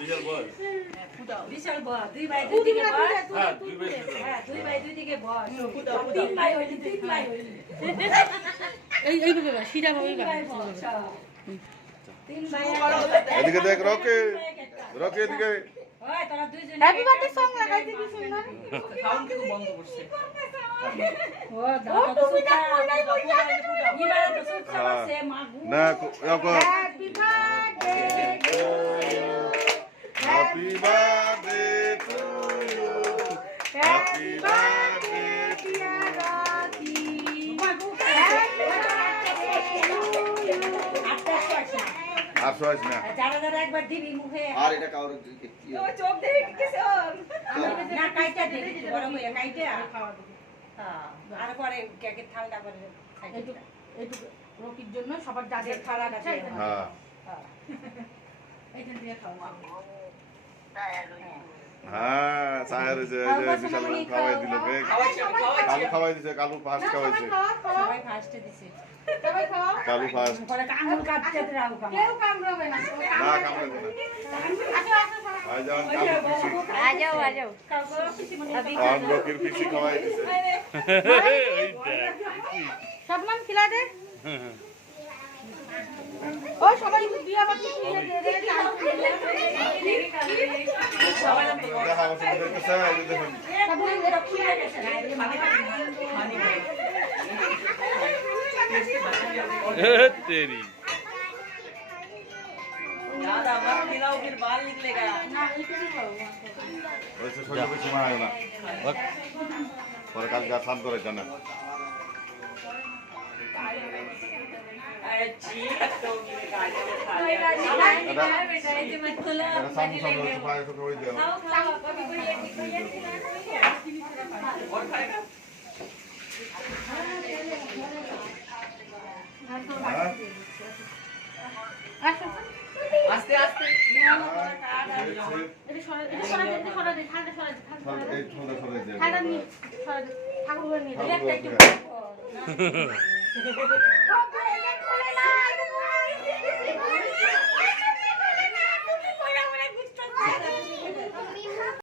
বিশাল বস বিশাল বস দুই ভাই দুই দিকে বস হ্যাঁ দুই ভাই দুই দিকে বস তিন ভাই হইলি এইভাবে বা সিধা ভাবে তিন ভাই এদিকে দেখ রকি রকি এদিকে ওই তোরা দুইজন হ্যাপি বার্থডে সং লাগাইতে কি সুন্দর সাউন্ড কিন্তু বন্ধ করছে ও দাও তো সুতা ইবারে তো সুতা আছে মাগু না Rocky happy birthday to you happy birthday to you happy birthday dear Rocky happy birthday to you আর সহজ না যারা যারা একবার দিবি মুখে আর এটা কাউর চোখ দেখে কিছু না কাইটা দিবি বড় হয়ে কাইটা খাওয়া দিবি হ্যাঁ আর পরে কেকের থালটা করে এইটুকু রকির জন্য সবার যাদের থালা কাছে হ্যাঁ এইখান দিয়ে খাও হ্যাঁ সাহের যে বিশাল খাওয়াই দিল কে কালু খাওয়াই দিছে কালু ফার্স্ট খাওয়াইছে সবাই ফার্স্টে দিছে সবাই খাও কালু ফার্স্ট পরে কাঙ্গুল কাটতে রাখো কেউ কামড়াবে না না কামড়াবে না আই যান কালু আজাও আর রকির পিসি খাওয়াই দিছে সবমান খিলা দে ও সবাই দিয়া বাতি কিনে দে দে দেখা বসে দেখতেছে এই যে দেখুন সবাই খুলে গেছে तेरी यार मत खिलाओ फिर बाल निकलेगा না এইটুকু খাও ওইসে সহ্য বেশি মায় না পরে কালকে আর শান্ত করে জানা अच्छी तो मेरे गाड़ी में खा कोई बात नहीं बेटा ये जो मत खोलो এটা সামনে সামনে পায়ে তো করে দাও खाओ खाओ कभी कोई एक और खाएगा आस्ते आस्ते এটা সরা দে ঠান্ডা সরা দে এই ছোলা ছোলা দিয়ে ঠান্ডা নিয়ে সরা দে ঠাকুর নিয়ে একটা একটু